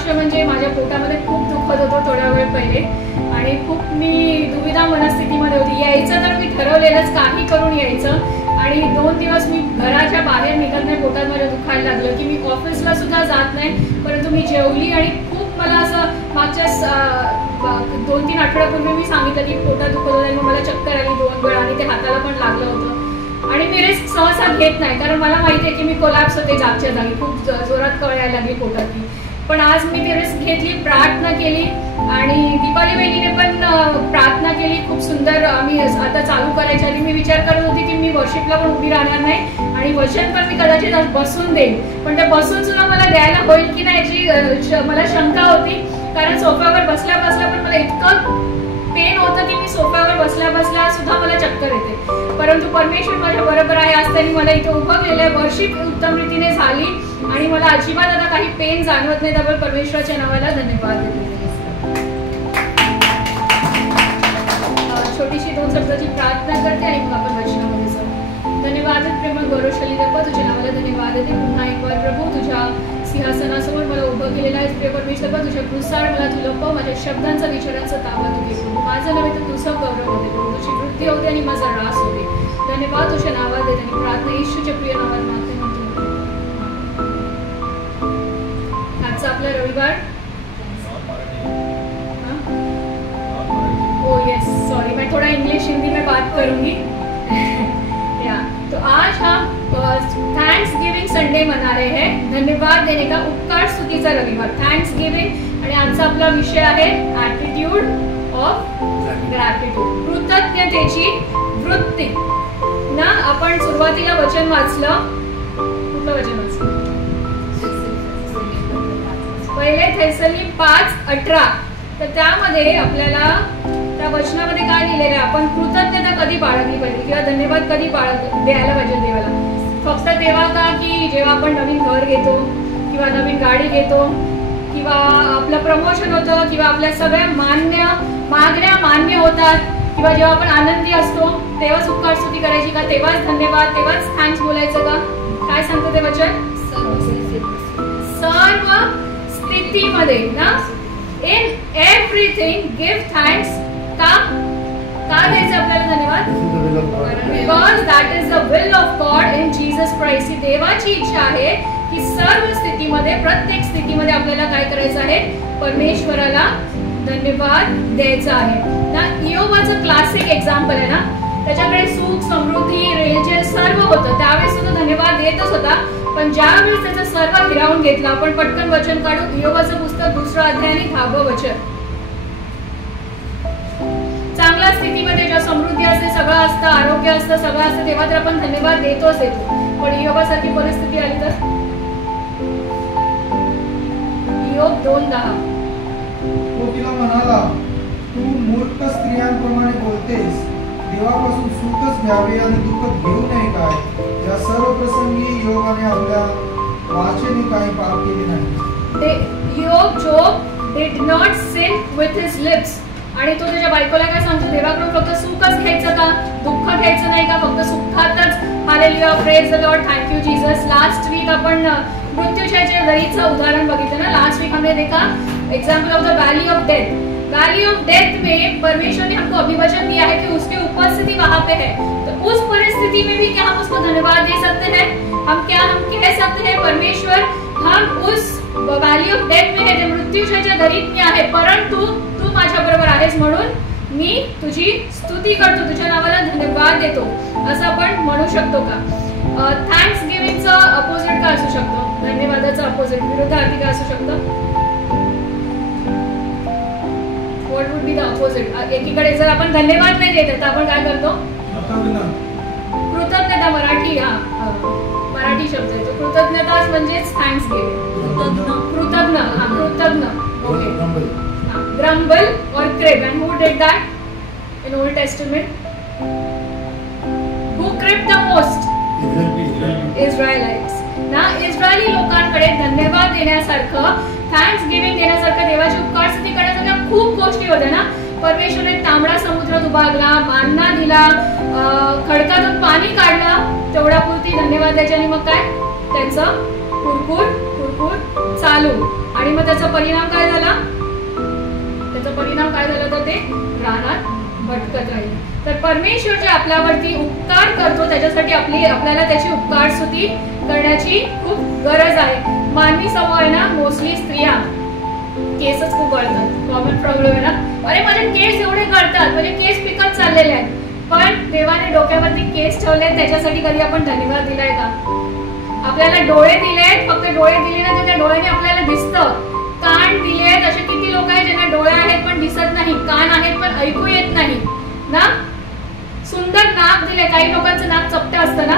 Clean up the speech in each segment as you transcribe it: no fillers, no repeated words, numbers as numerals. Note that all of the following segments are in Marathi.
अक्षर म्हणजे माझ्या पोटामध्ये खूप दुखत होतं थोड्या वेळ पहिले आणि खूप मी दुविधा मनस्थितीमध्ये होती. यायचं तर मी ठरवलेलंच, काही करून यायचं आणि 2 दिवस मी घराच्या बाहेर निघत नाही. पोटात माझ्या दुखायला लागलं की मी ऑफिसला सुद्धा जात नाही. परंतु मी जेवली आणि खूप मला असं मागच्या 2-3 आठवड्यापूर्वी मी सांगितलं की पोटात दुखत होतं. मग मला चक्कर आली 2 वेळा आणि ते हाताला पण लागलं होतं. आणि मी रिस्क सहसा घेत नाही कारण मला माहिती आहे की मी कोलॅप्स होते जागच्या जागी, खूप जोरात कळ यायला लागली पोटातली. पण आज मी ती रिस्क घेतली, प्रार्थना केली आणि दीपाली वहिनीने पण प्रार्थना केली. खूप सुंदर. आम्ही आता चालू करायच्या आधी मी विचार करत होती की मी वर्शिपला पण उभी राहणार नाही आणि वचन पण मी कदाचित आज बसून देईन, पण ते बसून सुद्धा मला द्यायला होईल की नाही याची मला शंका होती. कारण सोफ्यावर बसल्या बसल्या पण मला इतकं पेन होतं की मी सोफ्यावर बसल्या बसल्या सुद्धा मला चक्कर येते. परंतु परमेश्वर माझ्या बरोबर आहे. आज त्यांनी मला इथे उभं केलंय. वर्शिप उत्तम रीतीने झाली आणि मला अजिबात आता काही पेन जाणवत नाही. त्यामुळे परमेश्वराच्या नावाला धन्यवाद देते. छोटीशी 2 शब्दाची प्रार्थना करते आणि मग आपण वचनामध्ये जाऊ. धन्यवाद प्रेमळ गौरवशाली बाप्पा, तुझ्या नावाला धन्यवाद देते. पुन्हा एक बार प्रभू तुझ्या सिंहासनासमोर मला उभं केलेलं आहे. प्रिय परमेश्वर, तुझ्या नुसार मला तू लपव. माझ्या शब्दांचा विचारांचा ताबा तू घे. माझं नव्हे तर तुझं गौरव होते, तुझी वृद्धी होते आणि माझा रास होते. धन्यवाद तुझ्या नावात देते आणि प्रार्थना येशूच्या प्रिय नावात मागते म्हणतो. आजचा आपला रविवार. ओह यस, सॉरी, मैं थोड़ा इंग्लिश हिंदी में बात करूंगी. या तो आज हम थैंक्स गिविंग संडे मना रहे हैं. धन्यवाद देने का, उपकार स्तुतीचा रविवार, थँक्स गिविंग. आणि आजचा आपला विषय आहे ॲटिट्यूड ऑफ ग्रॅटिट्यूड, कृतज्ञतेची वृत्ती. ना आपण सुरुवातीला वचन वाचलं. कुठलं वचन वाचलं? पहिले थेसली 5:18. तर त्यामध्ये आपल्याला त्या वचनामध्ये काय लिहिलेलं आहे? आपण कृतज्ञता कधी बाळगली पाहिजे किंवा धन्यवाद कधी द्यायला पाहिजे देवाला? फक्त तेव्हा का की जेव्हा आपण नवीन घर घेतो किंवा नवीन गाडी घेतो किंवा आपलं प्रमोशन होतं किंवा आपल्या सगळ्या मागण्या मान्य होतात किंवा जेव्हा आपण आनंदी असतो तेव्हाच उपकार स्तुती करायची का? तेव्हाच धन्यवाद, तेव्हाच थँक्स बोलायचं का? काय सांगतं ते वचन? सर्व स्थितीमध्ये ना, इन एव्हरीथिंग गिव्ह थँक्स. का द्यायचं आपल्याला धन्यवाद? Because that is the will of God in Jesus Christ. ही देवाची इच्छा आहे की सर्व स्थितीमध्ये, प्रत्येक स्थितीमध्ये आपल्याला काय करायचं आहे? परमेश्वराला धन्यवाद द्यायचा आहे ना. इयोबाचं क्लासिक एक्झाम्पल आहे ना. त्याच्याकडे सुख, समृद्धी, रिलीजियस सर्व होतं, त्यावेळेस सुद्धा धन्यवाद देतच होता. पण ज्यावेळेस त्याचं सर्व हिरावून घेतलं, आपण पटकन वचन काढू. इयोबाचं पुस्तक 2 अध्याय आणि 10 वचन. चांगल्या स्थितीमध्ये जेव्हा समृद्धी असते, सगळं असतं, आरोग्य असतं, सगळं असतं, तेव्हा तर आपण धन्यवाद देतोच देतो. पण इयोबासारखी परिस्थिती आली तर? इयोब 2:10. तो तिला म्हणाला, तू मूर्ख स्त्रियांप्रमाणे बोलतेस. देवापासून सुखच घ्यावे आणि दुःख घेऊ नये काय? या सर्व प्रसंगी इयोबाने आपल्या वाचेने काही पाप केले नाही. Job did not sin with his lips. आणि तो त्याच्या बायकोला काय सांगतो? देवाकडून फक्त सुखच घ्यायचं का? दुःख घ्यायचं नाही का? फक्त सुखातच hallelujah, praise the Lord, thank you Jesus. Last week आपण मृत्यूच्या दरीचं उदाहरण बघितलं ना. लास्ट वीक हमने देखा example of the valley of death. Valley of death में परमेश्वर ने हमको अभिवचन दिया है कि उसकी उपस्थिति वहां पे है. तो उस परिस्थिति में भी क्या हम उसको धन्यवाद दे सकते हैं? हम कह सकते हैं परमेश्वर, हम उस वैली ऑफ डेथ में है, मृत्यूच्या दरीत मी आहे, परंतु तू माझ्या बरोबर आहेस म्हणून मी तुझी स्तुती करतो, तुझ्या नावाला धन्यवाद देतो, असं आपण म्हणू शकतो का? थँक्स गिव्हिंगचं अपोजिट काय असू शकतो? धन्यवादाचं अपोजिट, विरोधार्थी काय असू शकतं? What would be the opposite? एकीकडे जर आपण धन्यवाद नाही देत तर आपण काय करतो? कृतज्ञता. मराठी शब्द आहे तो. कृतज्ञता म्हणजेच थँक्स गिव्हिंग. कृतज्ञ. Okay. Grumble or crib, and who did that in Old Testament? Who cribbed the most? Israelites. ना इस्रायली लोकांकडे धन्यवाद देण्यासारखं, थँक्स गिव्हिंग देण्यासारखं, देवाची उपकार स्तुती करण्यासारख्या खूप गोष्टी होत्या ना. परमेश्वराने तांबडा समुद्र दुभागला, मान्ना दिला, खडकातून पाणी काढलं, तेवढ्यापुरती धन्यवाद द्यायचे आणि मग काय? त्यांचं कुरकुर चालू. आणि मग त्याचा परिणाम काय झाला, तर ते रानात भटकत राहील. तर परमेश्वर जे आपल्यावरती उपकार करतो त्याच्यासाठी आपल्याला त्याची उपकार स्तुती करण्याची खूप गरज आहे. मानवी समूह आहे ना, मोस्टली स्त्रिया केसच खूप गळतात, कॉमन प्रॉब्लेम आहे ना. अरे माझे केस एवढे गळतात, म्हणजे केस पिकत चाललेले आहेत, पण देवाने डोक्यावरती केस ठेवले त्याच्यासाठी कधी आपण धन्यवाद दिलाय का? आपल्याला डोळे दिलेत, फक्त डोळे दिले ना तर त्या डोळ्याने आपल्याला दिसतं. कान दिलेत, असे किती लोक आहेत ज्यांना डोळे आहेत पण दिसत नाही, कान आहेत पण ऐकू येत नाही ना. सुंदर नाक दिले, काही लोकांचं नाक चपटं असतं ना.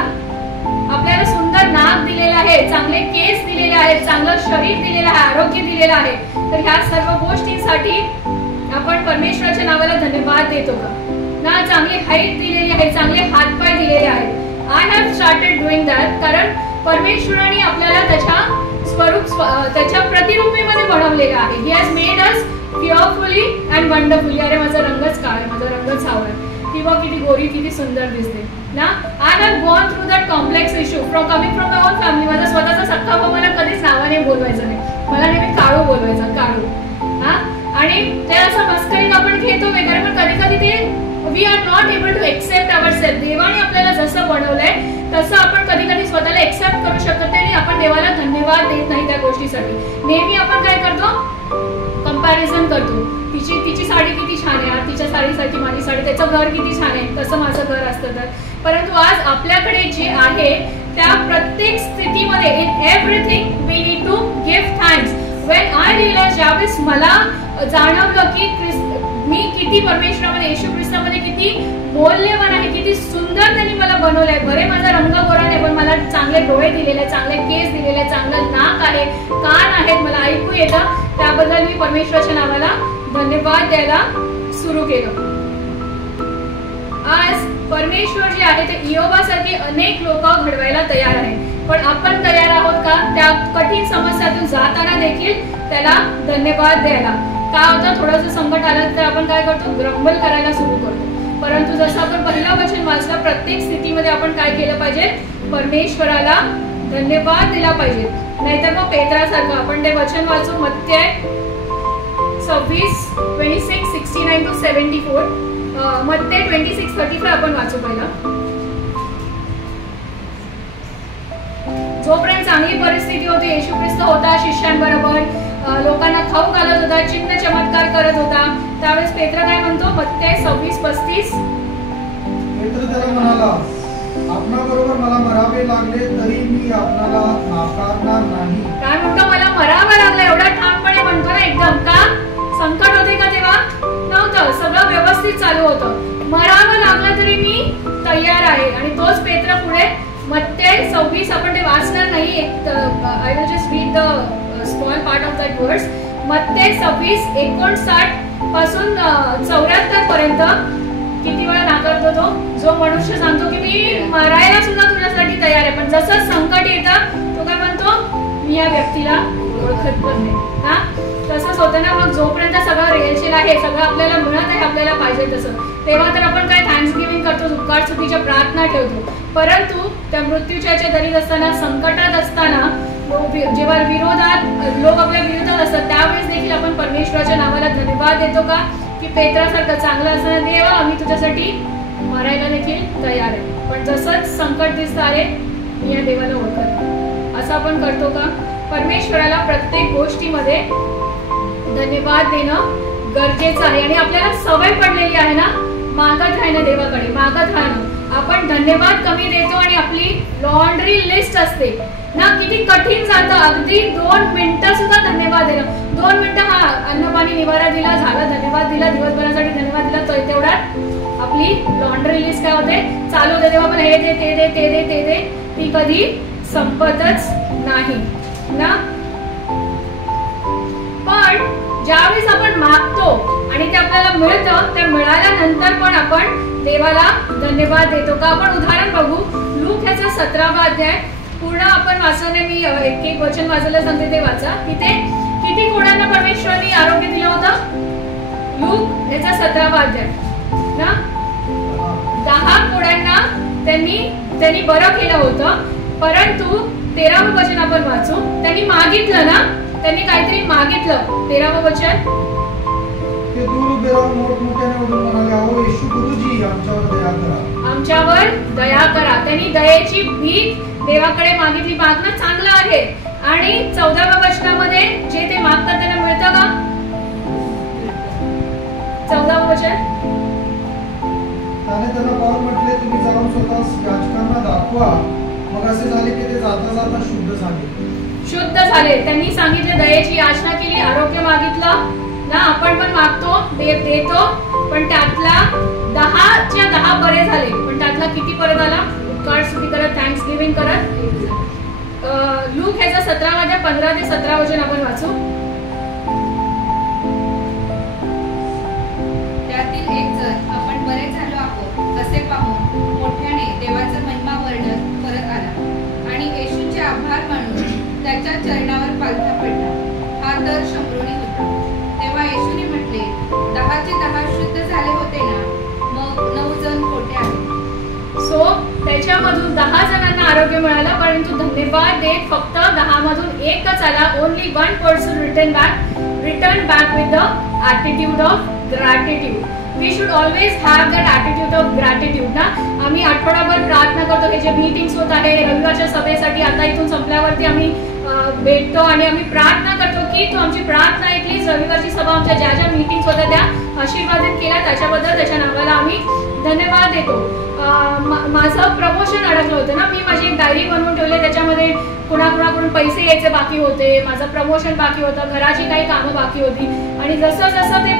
आपल्याला सुंदर नाक दिलेलं आहे, चांगले केस दिलेले आहेत, चांगलं शरीर दिलेलं आहे, आरोग्य दिलेलं आहे. तर ह्या सर्व गोष्टींसाठी आपण परमेश्वराच्या नावाला धन्यवाद देतो का ना. चांगली हाईट दिलेली आहे, चांगले हातपाय दिलेले आहेत. I have started doing that, कारण परमेश्वराने आपल्याला त्याच्या प्रतिरूपीमध्ये बनवलेलं आहे. He has made us fearfully and wonderfully. अरे माझा रंगच काळा, माझा रंगच सावळा आहे, किंवा किती गोरी, किती सुंदर दिसते ना. I have gone through that complex issue coming from my on family. माझा स्वतःचा सख्खा भाऊ मला कधीच नावाने बोलवायचं नाही, मला नेहमी काळू बोलवायचं, काळू. हा, आणि ते असं मस्करीत आपण घेतो वगैरे, पण कधी कधी ते we are not able to accept our self. देवाने आपल्याला जसं बनवलंय तसं आपण कधी कधी स्वतःला एक्सेप्ट करू शकत नाही आणि आपण देवाला धन्यवाद देत नाही त्या गोष्टीसाठी. नेहमी आपण काय करतो, कंपॅरिझन करतो. तिची साडी किती छान आहे, तिच्या साडीसारखी माझी साडी, त्याचं घर किती छान आहे, तसं माझं घर असतं तर. परंतु आज आपल्याकडे जे आहे त्या प्रत्येक स्थितीमध्ये, in everything we need to give thanks. When I realise, ज्यावेळेस मला जाणवलं की मी किती परमेश्वरामध्ये, येशू ख्रिस्तामध्ये किती मौल्यवान आहे, किती सुंदर त्यांनी मला बनवलंय. बरे माझा रंग गोरा नाही, पण मला चांगले डोळे दिलेले, चांगले केस दिलेले, चांगलं नाक आहे, कान आहेत, मला ऐकू येतं. त्याबद्दल मी परमेश्वराच्या नावाला धन्यवाद द्यायला सुरू केलं. आज परमेश्वर जे आहे ते इयोबासारखे अनेक लोक घडवायला तयार आहे, पण आपण तयार आहोत का त्या कठीण समस्यातून जाताना देखील त्याला धन्यवाद द्यायला? काय होतं, थोडंसं संकट आलं तर आपण काय करतो, ग्रंबल करायला सुरू करतो. परंतु जसं आपण पहिलं वचन वाचलं, प्रत्येक स्थितीमध्ये आपण काय केलं पाहिजे, परमेश्वराला धन्यवाद दिला पाहिजे. नाहीतर मग पेत्रासारखं आपण ते वचन वाचून मत्ते 26:69 to 74, मत्ते 26:35 आपण वाचू पहिला. जोपर्यंत चांगली परिस्थिती होती, येशू ख्रिस्त होता शिष्यांबरोबर, लोकांना खाऊ घालत होता, चिन्ह चमत्कार करत होता, त्यावेळेस पेत्र काय म्हणतो, मत्ते 26:35. पेत्र त्याला म्हणाला, आपणाबरोबर मला मरावे लागले तरी मी आपणाला नाकारणार नाही. काय म्हणतो, मला मरावं लागलं, एवढा ठामपणे म्हणतो ना एकदम. का संकट होते का तेव्हा? नव्हतं, सगळं व्यवस्थित चालू होतं. मरावं लागलं तरी मी तयार आहे. आणि तोच पेत्र पुढे मत्ते 26, आपण ते वाचणार नाही, I will just read the small part of that words. Matthew 26:59 पासून 74 पर्यंत किती वेळा नाकारतो तो, जो मनुष्य सांगतो की मी मरायला सुद्धा तुझ्यासाठी तयार आहे, पण जसं संकट येतं तो काय म्हणतो, मी या व्यक्तीला ओळखत पण नाही. हा, तसंच होतं ना. मग जोपर्यंत सगळं रेलचेल आहे, सगळं आपल्याला मिळत आहे आपल्याला पाहिजे तसं, तेव्हा तर आपण काय थँक्स गिव्हिंग करतो, उपकार स्तुतीच्या प्रार्थना ठेवतो. परंतु त्या मृत्यूच्या दरीत असताना, संकटात असताना, जेव्हा विरोधात लोक आपल्या विरोधात असतात, त्यावेळेस देखील आपण परमेश्वराच्या नावाला धन्यवाद देतो का? की पेत्रासारखं चांगलं असताना, देवा आम्ही तुझ्यासाठी मरायला देखील तयार आहे, पण जसंच संकट दिसत आहे मी या देवाला ओळखत, असं आपण करतो का? परमेश्वराला प्रत्येक गोष्टीमध्ये धन्यवाद देणं गरजेचं आहे. आणि आपल्याला सवय पडलेली आहे ना मागत राहणं, देवाकडे मागत राहणं. आपण धन्यवाद कमी देतो आणि आपली लॉन्ड्री लिस्ट असते ना, किती कठीण जातं. अगदी 2 मिनिटं सुद्धा धन्यवाद देणं, 2 मिनिटं, हा अन्न पाणी निवारा दिला, झाला, धन्यवाद दिला, दिवसभरासाठी धन्यवाद दिला, तर तेवढ्यात आपली लॉन्ड्री लिस्ट काय होते, चालू होते. तेव्हा आपण हे दे, ते दे, ते दे, ते दे, ती कधी संपतच नाही ना. पण ज्यावेळेस आपण मागतो आणि ते आपल्याला मिळतं, त्या मिळाल्यानंतर पण आपण देवाला धन्यवाद देतो का? आपण उदाहरण बघू, लूक ह्याचा 17वा अध्याय पूर्ण आपण वाचलं नाही, मी एक वचन वाचायला सांगते, ते वाचा. तिथे किती कोणांना परमेश्वराने आरोग्य दिलं होतं? लूक ह्याचा 17वा अध्याय ना, 10 कोणांना त्यांनी बरं केलं होतं. परंतु 13वं वचन आपण वाचू, त्यांनी मागितलं ना, त्यांनी काहीतरी मागितलं. 13वं वचन, ते दूर उभे राहून मोठमोठ्याने ओरडून म्हणाले, अहो येशू गुरुजी, आमच्यावर दया करा. आमच्यावर दया करा. त्यांनी दयेची भीक देवाकडे मागितली. मागणं चांगलं आहे. आणि 14व्या वचनामध्ये जे ते मागतात त्यांना मिळतं का? 14वं वचन, त्याने त्यांना पाहून म्हटले, तुम्ही जाऊन स्वतः याचकांना दाखवा. मग असे झाले की ते जाता जाता शुद्ध झाले. शुद्ध झाले. त्यांनी सांगितले, दयेची याचना केली, आरोग्य मागितलं ना. आपण पण मागतो, देव देतो. पण त्यातला 10च्या 10 बरे झाले. पण त्यातला किती परत आला? उपकार स्तुती करत, थँक्स गिव्हिंग करत. लूक ह्याचा 17 15 ते 17 वचन आपण वाचू. त्यातील एक जण आपण बरे झालो आहोत असे पाहून मोठ्याने देवाचा महिमा वर्णन करत आला आणि येशूचे आभार मानून त्याच्या चरणावर पालथा पडला. हा तर शंभरुणी होता. तेव्हा येशूने म्हटले, 10चे 10 शुद्ध झाले होते ना, मग 9 जण कोठे आहेत? सो त्याच्यामधून 10 जणांना आरोग्य मिळालं, परंतु धन्यवाद देत फक्त 10 मधून एकच आला. Only 1 person return back with the attitude of gratitude. We should always have that attitude of gratitude ना. आम्ही आठवडाभर प्रार्थना करतो. हे जे मीटिंग्स होत आहे रविवारच्या सभेसाठी, आता इथून संपल्यावरती आम्ही भेटतो आणि आम्ही प्रार्थना करतो की तू आमची प्रार्थना ऐकलीस. रविवारची सभा आमच्या ज्या ज्या मीटिंग्स होत्या त्या आशीर्वादित केल्या, त्याच्याबद्दल त्याच्या नावाला आम्ही धन्यवाद देतो. माझं प्रमोशन अडकलं होतं ना. मी माझी एक डायरी बनवून ठेवली. त्याच्यामध्ये कुणाकुणाकडून पैसे यायचे बाकी होते, माझं प्रमोशन बाकी होतं, घराची काही कामं बाकी होती. आणि जसं जसं ते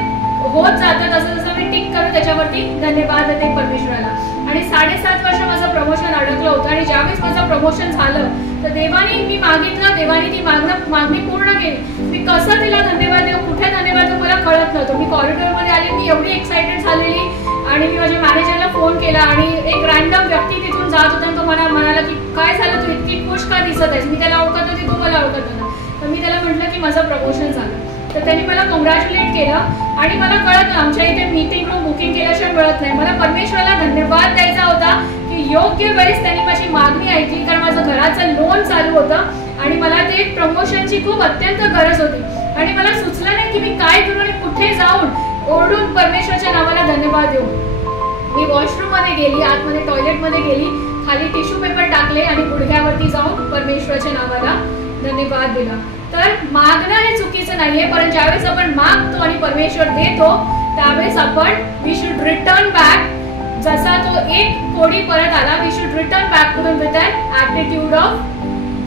होत जातं तसं जसं मी टिक करून त्याच्यावरती धन्यवाद देते परमेश्वराला. आणि 7.5 वर्ष माझं प्रमोशन अडकलं होतं. आणि ज्यावेळेस माझं प्रमोशन झालं तर देवानी मी मागितलं, देवानी ती मागणी पूर्ण केली. मी कसं तिला धन्यवाद देऊ, कुठे धन्यवाद देऊ मला कळत नव्हतं. मी कॉरिडॉरमध्ये आले, मी एवढी एक्साइटेड झालेली आणि मी माझ्या मॅनेजरला फोन केला आणि एक रॅन्डम व्यक्ती तिथून जात होता आणि तो मला म्हणाला की काय झालं, तू इतकी खुश का दिसत आहेस? मी त्याला ओळखत होती, तू मला ओळखत होता. तर मी त्याला म्हटलं की माझं प्रमोशन झालं. तर त्यांनी मला कॉंग्रॅच्युलेट केलं आणि मला कळत आमच्या इथे मीटिंग रूम बुकिंग केल्याशिवाय मिळत नाही. मला परमेश्वराला धन्यवाद द्यायचा होता की योग्य वेळेस त्यांनी माझी मागणी ऐकली, कारण माझं घराचं लोन चालू होतं आणि मला ते प्रमोशनची खूप अत्यंत गरज होती. आणि मला सुचलं नाही की मी काय करू आणि कुठे जाऊन ओरडून परमेश्वराच्या नावाला धन्यवाद देऊ. मी वॉशरूम मध्ये गेली, आतमध्ये टॉयलेटमध्ये गेली, खाली टिश्यू पेपर टाकले आणि गुडघ्यावरती जाऊन परमेश्वराच्या नावाला धन्यवाद दिला. तर मागणं हे चुकीचं नाहीये, पण ज्यावेळेस आपण मागतो आणि परमेश्वर देतो त्यावेळेस आपण वी शुड रिटर्न बॅक. जसा तो एक कोडी परत आला, we should return back to him with an attitude of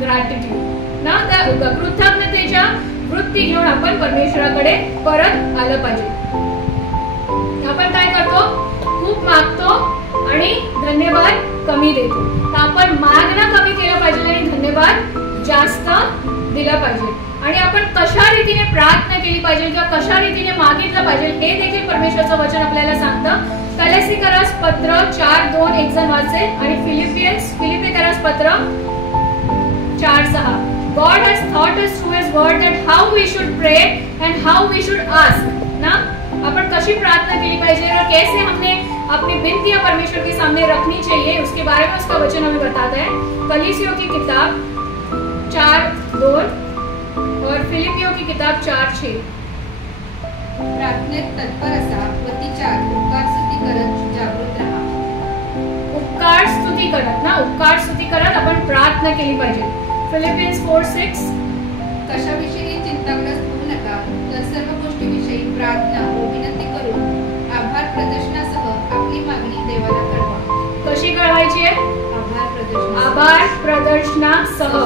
gratitude ना. त्या कृतज्ञतेच्या वृत्ती घेऊन आपण परमेश्वराकडे परत आलं पाहिजे. आपण काय करतो, खूप मागतो आणि धन्यवाद कमी देतो. तर आपण मागणं कमी केलं पाहिजे आणि धन्यवाद जास्त दिला पाहिजे. आणि आपण कशा रीतीने प्रार्थना केली पाहिजे किंवा कशा रीतीने मागितलं पाहिजे हे देखील परमेश्वराचं वचन आपल्याला सांगतं. कलेसिकरास पत्र 4:2 एक जण वाचे आणि फिलिपिकरास पत्र 4:6. God has taught us through His word that how we should pray and how we should ask. ना अपन कशी प्रार्थना केली पाहिजे और कैसे हमने अपनी विनतियां परमेश्वर के सामने रखनी चाहिए, उसके बारे में उसका वचन हमें बताता है. कलीसियों की किताब 4:2 और फिलिपियों की किताब 4:6. प्रार्थनेत तत्पर असा व तिच्यात उपकार स्तुती करत जागृत राहा. उपकार स्तुती करत ना, उपकार स्तुती करत आपण प्रार्थना केली पाहिजे. फिलिपियन्स 4:6. कशाविषयी चिंताग्रस्त होऊ नका, तर सर्व गोष्टीविषयी प्रार्थना व विनंती करून आभार प्रदर्शनासह आपली मागणी देवाला कळवा. कशी कळवायची आहे? आभार प्रदर्शनासह.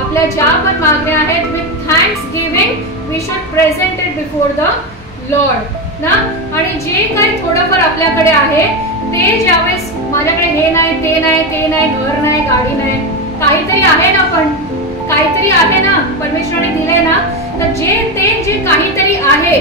आपल्या ज्या पण मागण्या आहेत with thanksgiving we should present it before the Lord ना. आणि जे काही थोडंफार आपल्याकडे आहे ते ज्यावेळेस माझ्याकडे हे नाही, ते नाही, ते नाही, घर नाही, गाडी नाही, काहीतरी आहे ना, पण काहीतरी आहे ना, परमेश्वराने दिलंय ना. तर जे काहीतरी आहे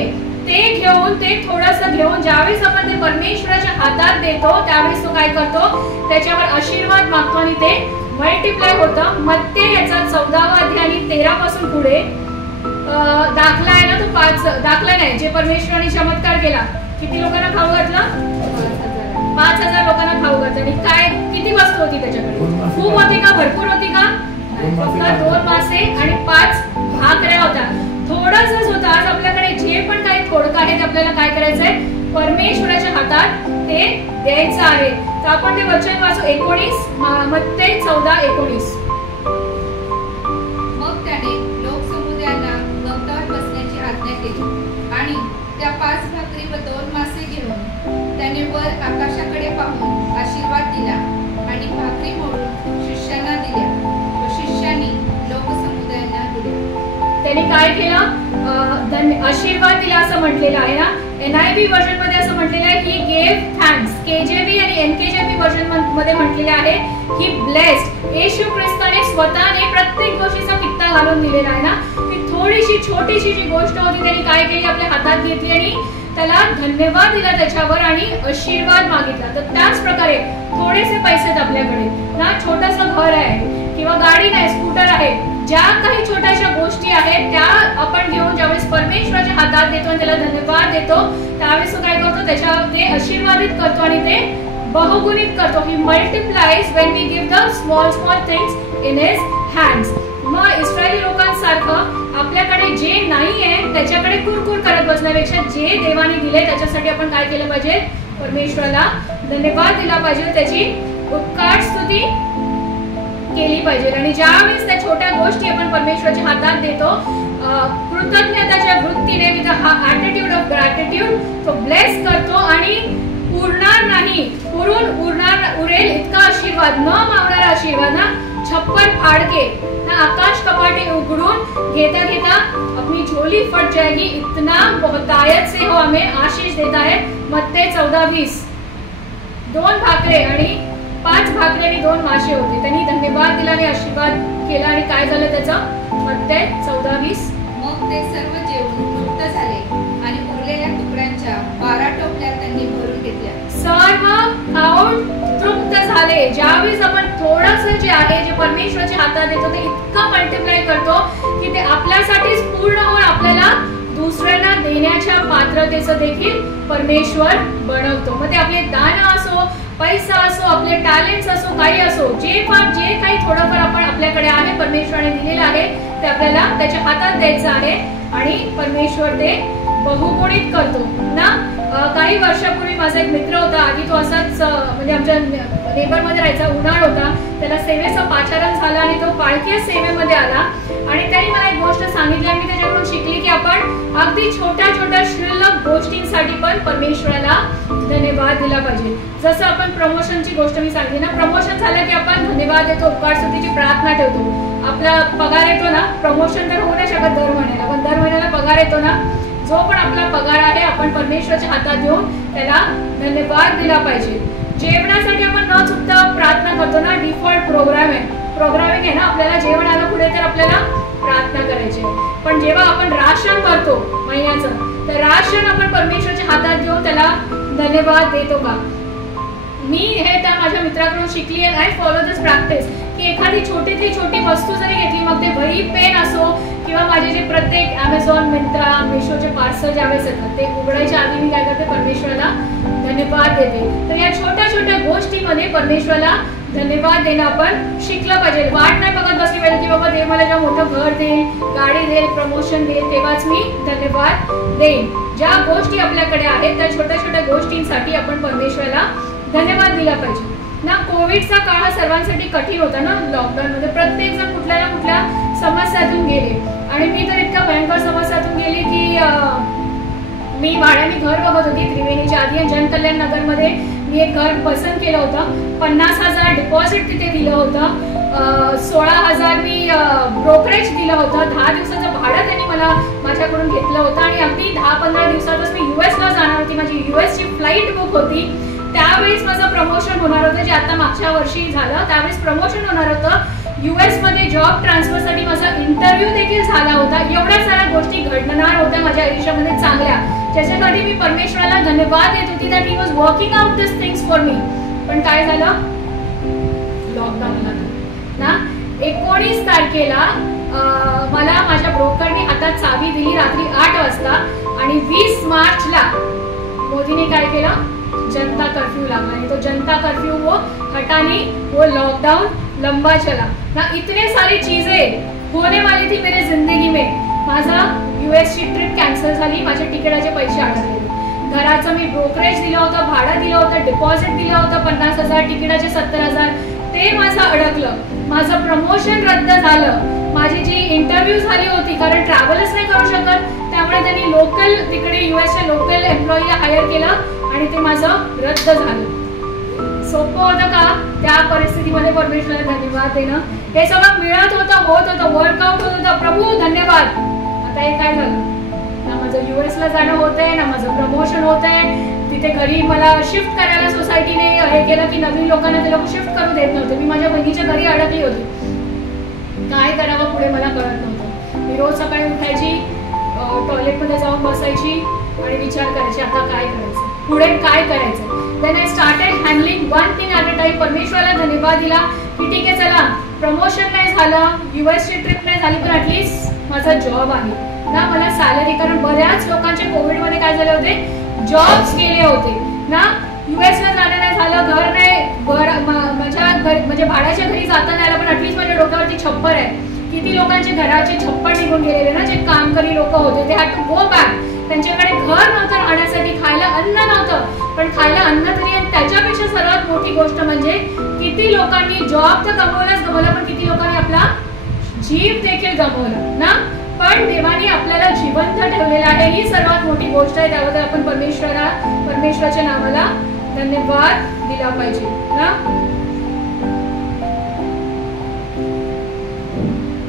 ते घेऊन, ते थोडंसं घेऊन ज्यावेळेस आपण ते परमेश्वराच्या हातात देतो त्यावेळेस तो काय करतो, त्याच्यावर आशीर्वाद मागतो आणि ते मल्टिप्लाय होतं. मत्ते याचा 14वा अध्याय आणि 13 पासून पुढे दाखला आहे ना, तो 5 दाखला नाही, जे परमेश्वराने चमत्कार केला. किती लोकांना खाऊ घातला? 5,000 लोकांना खाऊ घातलं. आणि काय किती वस्तू होती त्याच्याकडे? खूप होती का? भरपूर होती का? फक्त 2 मासे आणि 5 भाकऱ्या होत्या. थोडंसंच परमेश्वराच्या हातात ते द्यायचं आहे. तर आपण ते वचन वाचू 19 मत्ते 14:19. मग त्याने लोकसमुदायांना गवतावर बसण्याची आज्ञा केली आणि त्या 5 भाकरी व 2 मासे घेऊन त्याने वर आकाशाकडे पाहून आशीर्वाद दिला आणि भाकरी मोडून शिष्यांना दिल्या व शिष्यांनी लोकसमुदायांना दिल्या. त्यांनी काय केलं? आशीर्वाद दिला असं म्हटलेलं आहे ना. NIV व्हर्जन मध्ये असं म्हटलेलं आहे ही गेव थँक्स. KJV आणि NKJV व्हर्जन मध्ये म्हटलेलं आहे ही ब्लेस्ड. येशू ख्रिस्ताने स्वतःने प्रत्येक गोष्टीचा कित्ता घालून दिलेला आहे ना. ती थोडीशी छोटीशी जी गोष्ट होती त्यांनी काय केली? आपल्या हातात घेतली आणि त्याला धन्यवाद दिला त्याच्यावर आणि आशीर्वाद मागितला. तर त्याच प्रकारे थोडेसे पैसे आपल्याकडे ना, छोटंसं घर आहे किंवा गाडी नाही, स्कूटर आहे, ज्या काही छोट्याशा गोष्टी आहेत त्या आपण घेऊन ज्यावेळेस परमेश्वराच्या हातात देतो आणि त्याला धन्यवाद देतो त्यावेळेस तो काय करतो? त्याच्यावर ते आशीर्वादित करतो आणि ते बहुगुणित करतो. He multiplies when we give the small small things in his hands. मग इस्रायली लोकांसारखं आपल्याकडे जे नाही आहे त्याच्याकडे कुरकुर करत बसण्यापेक्षा जे देवाने दिले त्याच्यासाठी आपण काय केलं पाहिजे? परमेश्वराला धन्यवाद दिला पाहिजे, त्याची उपकार स्तुती केली पाहिजे. आणि ज्यावेळेस त्या छोट्या गोष्टी आपण परमेश्वराच्या हातात देतो कृतज्ञताच्या वृत्तीने विथ ॲटिट्यूड ऑफ ग्रॅटिट्यूड तो ब्लेस करतो आणि उरणार नाही, उरेल इतका आशीर्वाद, न मावणारा आशीर्वाद ना, छप्पर फाड़के ना, आकाश कपाटे उघडून घेता घेता अपनी झोली फट जाएगी, इतना बहुतायत से हो हमें आशीष देता है. मत्ते 14:20. 2 भाकरे आणि 5 भाकरी आणि 2 मासे होते. त्यांनी धन्यवाद दिला आणि आशीर्वाद केला आणि काय झालं त्याचं? मत्ते 14:20. मग ते सर्व जेवून तृप्त झाले आणि उरलेल्या तुकड्यांच्या 12 टोपल्या त्यांनी भरून घेतल्या. सर्व खाऊन तृप्त झाले. ज्यावेळेस आपण थोडंसं जे आहे जे परमेश्वराच्या हातात देतो ते इतकं मल्टिप्लाय करतो की ते आपल्यासाठीच पूर्ण होऊन आपल्याला दुसऱ्यांना देण्याच्या पात्रतेचं देखील परमेश्वर बनवतो. मग ते आपले दान असो, पैसा असो, आपले टॅलेंट्स असो, काही असो, जे काही थोडंफार आपण आपल्याकडे आहे परमेश्वराने दिलेलं आहे ते आपल्याला त्याच्या हातात द्यायचं आहे आणि परमेश्वर ते बहुगुणित करतो ना. काही वर्षापूर्वी माझा एक मित्र होता, आधी तो असाच म्हणजे आमच्या नेबर मध्ये राहायचा. उन्हाळ होता, त्याला सेवेचं पाचारण झालं आणि तो पाळकीय सेवेमध्ये आला आणि त्यांनी मला एक गोष्ट सांगितली आणि मी त्याच्याकडून शिकली की आपण अगदी छोट्या छोट्या क्षुल्लक गोष्टींसाठी पण परमेश्वराला धन्यवाद दिला पाहिजे. जसं आपण प्रमोशनची गोष्ट मी सांगितली ना, प्रमोशन झालं की आपण धन्यवाद देतो, उपकार स्तुतीची प्रार्थना ठेवतो. आपला पगार येतो ना, प्रमोशन तर होऊ नाही शकत दर महिन्याला, पण दर महिन्याला पगार येतो ना, जो पण आपला पगार आहे आपण परमेश्वराच्या हातात देऊन त्याला धन्यवाद दिला पाहिजे. जेवणासाठी आपण न चुकता प्रार्थना करतो ना, डिफॉल्ट प्रोग्रामिंग आहे ना, आपल्याला जेवण आलं पुढे तर आपल्याला प्रार्थना करायची. पण जेव्हा आपण राशन करतो महिन्याचं, तर राशन आपण परमेश्वराच्या हातात देऊन त्याला धन्यवाद देतो का? मी हे त्या माझ्या मित्राकडून शिकली आहे. आय फॉलो दिस प्रॅक्टिस की एखादी छोटीतली छोटी वस्तू जरी घेतली, मग ते वही पेन असो किंवा माझे जे प्रत्येक Amazon, मिंत्रा, मेशोचे पार्सल ज्यावेळेस येतात ते उघडायच्या आधी मी काय करते? परमेश्वराला धन्यवाद देते. तर या छोट्या छोट्या गोष्टीमध्ये परमेश्वराला धन्यवाद देणं आपण शिकलं पाहिजे. वाट नाही बघत बसली पाहिजे की बाबा देव मला जेव्हा मोठं घर देईल, गाडी देईल, प्रमोशन देईल तेव्हाच मी धन्यवाद देईन. ज्या गोष्टी आपल्याकडे आहेत त्या छोट्या छोट्या गोष्टींसाठी आपण परमेश्वराला धन्यवाद दिला पाहिजे ना. कोविडचा काळ हा सर्वांसाठी कठीण होता ना. लॉकडाऊन मध्ये प्रत्येक जण कुठल्या ना कुठल्या समस्यातून गेले आणि मी तर इतक्या भयंकर समस्यातून गेली की मी भाड्याने घर बघत होती त्रिवेणीच्या आधी. जनकल्याण नगर मध्ये मी एक घर पसंत केलं होतं. 50,000 डिपॉझिट तिथे दिलं होतं. 16,000 मी ब्रोकरेज दिलं होतं. 10 दिवसाचं भाडं त्यांनी मला माझ्याकडून घेतलं होतं आणि अगदी 10-15 दिवसातच मी US ला जाणार होती. माझी US ची फ्लाईट बुक होती. त्यावेळेस माझं प्रमोशन होणार होतं, जे आता मागच्या वर्षी झालं. त्यावेळेस प्रमोशन होणार होतं. US मध्ये जॉब ट्रान्सफर साठी माझा इंटरव्ह्यू देखील झाला होता. एवढ्या साऱ्या गोष्टी घडणार होत्या माझ्या आयुष्यामध्ये चांगल्या, ज्याच्यासाठी मी परमेश्वराला धन्यवाद देत होती that he was working out this things for me. पण काय झालं? लॉकडाऊन लागलं ना. 19 तारखेला मला माझ्या ब्रोकरने हातात चावी दिली रात्री 8 वाजता आणि 20 मार्चला मोदीने काय केलं? जनता कर्फ्यू लागला आणि तो जनता कर्फ्यू वो हटाने वो लॉकडाउन लंबा चला ना. इतने सारी चीजें होने वाली थी मेरे जिंदगी में. माझा US ची ट्रिप कॅन्सल झाली, माझे तिकिटाचे पैसे अडकले. घराचं मी ब्रोकरेज दिलं होतं, भाडं दिलं होतं, डिपॉझिट दिलं होतं 50,000, तिकिटाचे 70,000, ते माझं अडकलं. माझं प्रमोशन रद्द झालं. माझी जी इंटरव्ह्यू झाली होती, कारण ट्रॅव्हलच नाही करू शकत, त्यामुळे त्यांनी लोकल तिकडे युएसच्या लोकल एम्प्लॉईला हायर केलं आणि ते माझं रद्द झालं. सोपं होतं का त्या परिस्थितीमध्ये परमेश्वराला धन्यवाद देणं? हे सगळं मिळत होतं, होत होतं, वर्कआउट होत होतं, प्रभू धन्यवाद. आता हे काय झालं? ना माझं युएसला जाणं होतंय, ना माझं प्रमोशन होतंय. तिथे घरी मला शिफ्ट करायला सोसायटीने हे केलं की नवीन लोकांना ते लोक शिफ्ट करू देत नव्हते. मी माझ्या बहिणीच्या घरी अडकली होती. काय करावं पुढे मला कळत नव्हतं. मी रोज सकाळी उठायची, टॉयलेटमध्ये जाऊन बसायची आणि विचार करायची आता काय करायचं, पुढे काय करायचं. Then I started handling one thing at a time. परमेश्वराला धन्यवाद दिला की ठीक आहे, चला प्रमोशन नाही झालं, युएसची ट्रिप नाही झाली, पण ॲटलिस्ट माझा जॉब आहे ना, मला सॅलरी. कारण बऱ्याच लोकांचे कोविडमध्ये काय झाले होते, जॉब्स गेले होते ना. युएसला जाणं नाही झालं, घर नाही, माझ्या घरी म्हणजे भाड्याच्या घरी जाता नाही आलं, पण ॲटलिस्ट माझ्या डोक्यावरती छप्पर आहे. किती लोकांचे घराचे छप्पर निघून गेलेले ना, जे कामकरी लोक होते, ते हॅड टू गो बॅक. त्यांच्याकडे घर नव्हतं राहण्यासाठी, खायला अन्न नव्हतं, पण खायला अन्न तरी. आणि त्याच्यापेक्षा सर्वात मोठी गोष्ट म्हणजे किती लोकांनी जॉब तर गमवला, पण किती लोकांनी आपला जीव देखील गमवला ना. पण देवाने आपल्याला जिवंत ठेवलेलं आहे, ही सर्वात मोठी गोष्ट आहे. त्याबद्दल आपण परमेश्वराच्या नावाला धन्यवाद दिला पाहिजे ना.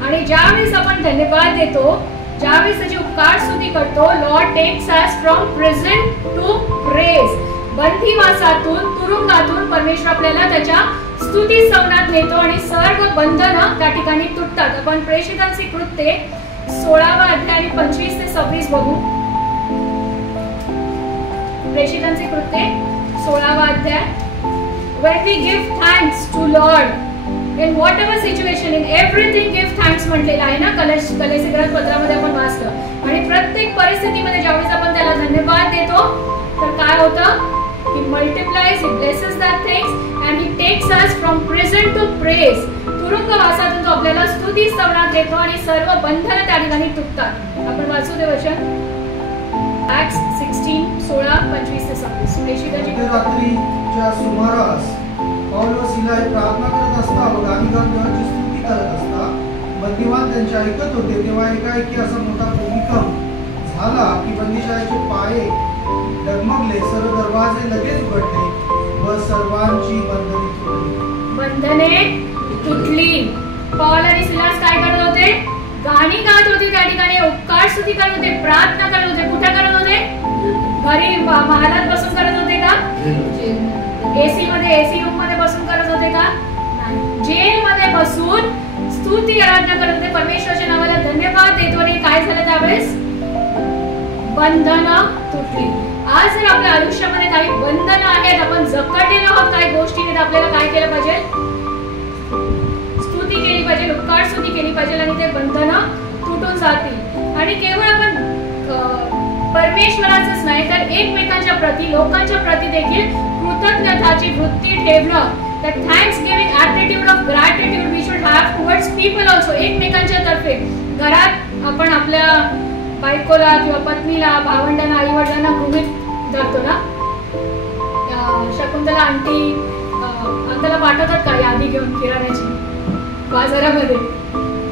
आणि ज्यावेळेस आपण धन्यवाद देतो, ज्यावेळेस त्याची उपकार स्तुती करतो, Lord takes us from prison to praise. बंदिवासातून, तुरुंगातून परमेश्वर आपल्याला त्याच्या स्तुती स्तवनात नेतो आणि सर्व बंधनं त्या ठिकाणी तुटतात. आपण प्रेषितांची कृत्ये 16वा अध्याय आणि 25 ते 26 बघू. प्रेषितांची कृत्ये 16वा अध्याय. When we give thanks to Lord in whatever situation, in everything give thanks म्हटलेलं आहे ना कलेसिग्रंथ पत्रामध्ये आपण वाचलं. आणि प्रत्येक परिस्थितीमध्ये ज्यावेळेस आपण त्याला धन्यवाद देतो, तर काय होतं? He multiplies, He blesses that things and He takes us from prison to praise. तुरुंगवासातून तो आपल्याला स्तुती स्तवनात देतो आणि सर्व बंधनं त्या ठिकाणी तुटतात. आपण वाचू ते वचन. Acts 16:16-25-26. रात्रीच्या सुमारास पौलोस इलाही प्रार्थना करत असता व गाणी देवाची स्तुती करत असता बंदिवान त्यांचे ऐकत होते. तेव्हा एकाएकी असा मोठा भूमिकंप झाला की बंदिशाळेचे पाये डगमगले, सर्व दरवाजे लगेच उघडले व सर्वांची बंधने तुटली. पौल आणि सिलास काय करत होते? गाणी गात होते, त्या ठिकाणी उपकार स्तुती करत होते, प्रार्थना करत होते. कुठे करत होते? घरी महालात बसून करत होते का? एसी रूम मध्ये बसून करत होते का? जेल मध्ये बसून स्तुती आराधना करत होते, परमेश्वराच्या नावाला धन्यवाद देतो. आणि काय झालं त्यावेळेस? बंधनं तुटली. आज जर आपल्या आयुष्यामध्ये काही बंधनं आहेत, आपण जखडलेलो आहोत काही गोष्टीने, तर आपल्याला काय केलं पाहिजे? स्तुती केली पाहिजे, उपकार स्तुती केली पाहिजे आणि ते बंधनं तुटून जातील. आणि केवळ आपण परमेश्वराचंच नाही तर एकमेकांच्या प्रती, लोकांच्या प्रती देखील कृतज्ञताची वृत्ती ठेवणं. that thanksgiving attitude of gratitude we should have towards people also. एकमेकांच्या तर्फे घरात आपण आपल्या बायकोला किंवा पत्नीला, भावंडांना, आई वडिलांना गृहीत धरतो ना. शकुंतला आंटी अंकलला पाठवतात का यादी घेऊन किराण्याची बाजारामध्ये?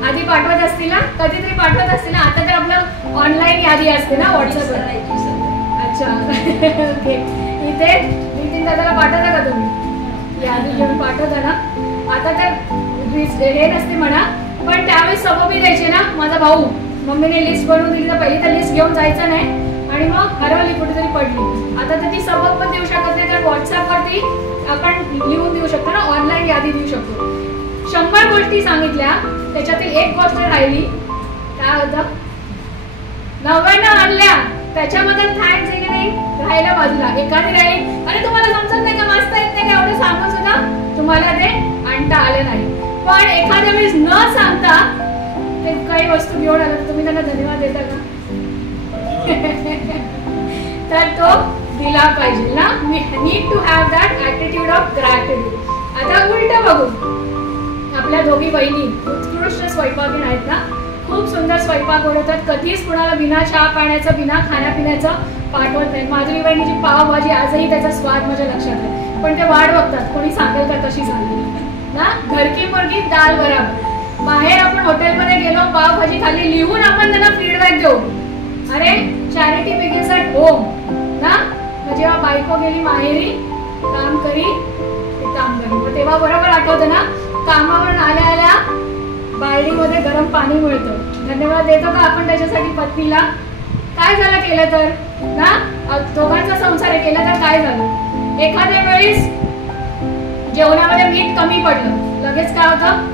आधी पाठवत असतील ना, कधीतरी पाठवत असतील ना. आता तर आपलं ऑनलाईन यादी असते ना व्हॉट्सअपवर. अच्छा ओके. इथे नितीन दादाला पाठवता का तुम्ही यादी घेऊन? पाठवता ना. आता तर हे नसते म्हणा, पण त्यावेळेस सबबी द्यायचे ना. माझा भाऊ मम्मीने लिस्ट बनवून दिली तर पहिली तर लिस्ट घेऊन जायचं नाही आणि मग हरवली कुठेतरी पडली. आता तर ती सबब पण देऊ शकत नाही, तर व्हॉट्सअपवरती आपण लिहून देऊ शकतो ना, ऑनलाईन यादी देऊ शकतो. 100 गोष्टी सांगितल्या, त्याच्यातील एक गोष्ट राहिली. काय होतं? 99 आणल्या, त्याच्यामध्ये थँक्स आहे की नाही राहिलं बाजूला. एखादी राहिली, अरे तुम्हाला समजत नाही का, मस्त येत नाही का, एवढं सांगून सुद्धा तुम्हाला ते आणता आलं नाही. पण एखाद्या वेळेस न सांगता ते काही वस्तू घेऊन आलं, तुम्ही त्यांना धन्यवाद देता का? तर तो दिला पाहिजे ना. We need to have that attitude of gratitude. आता उलट बघू, आपल्या दोघी बहिणी उत्कृष्ट स्वयंपाकीण आहेत ना, खूप सुंदर स्वयंपाक बनवतात. कधीच कुणाला बिना चहा पाण्याचं बिना खाण्यापिण्याचं पाठवत नाही. माधुरी वहिनीची पावभाजी आजही त्याचा स्वाद माझ्या लक्षात आहे. पण ते वाट बघतात कोणी सांगेल का कशी झाली ना. घरकी मुर्गी दाल बराबर. बाहेर आपण हॉटेलमध्ये गेलो पावभाजी खाल्ली लिहून आपण त्यांना फीडबॅक देऊ. अरे चॅरिटी बिगिन्स ॲट होम ना. जेव्हा बायको गेली माहेरी काम करी ते काम करी, मग तेव्हा बरोबर आठवतं ना. कामावरून आल्या आल्या बायडीमध्ये गरम पाणी मिळतं. धन्यवाद देतो का आपण त्याच्यासाठी पत्नीला. काय झालं केलं तर ना. दोघांचा संसार केला तर काय झालं. एखाद्या वेळेस जेवणामध्ये मीठ कमी पडलं लगेच काय होतं.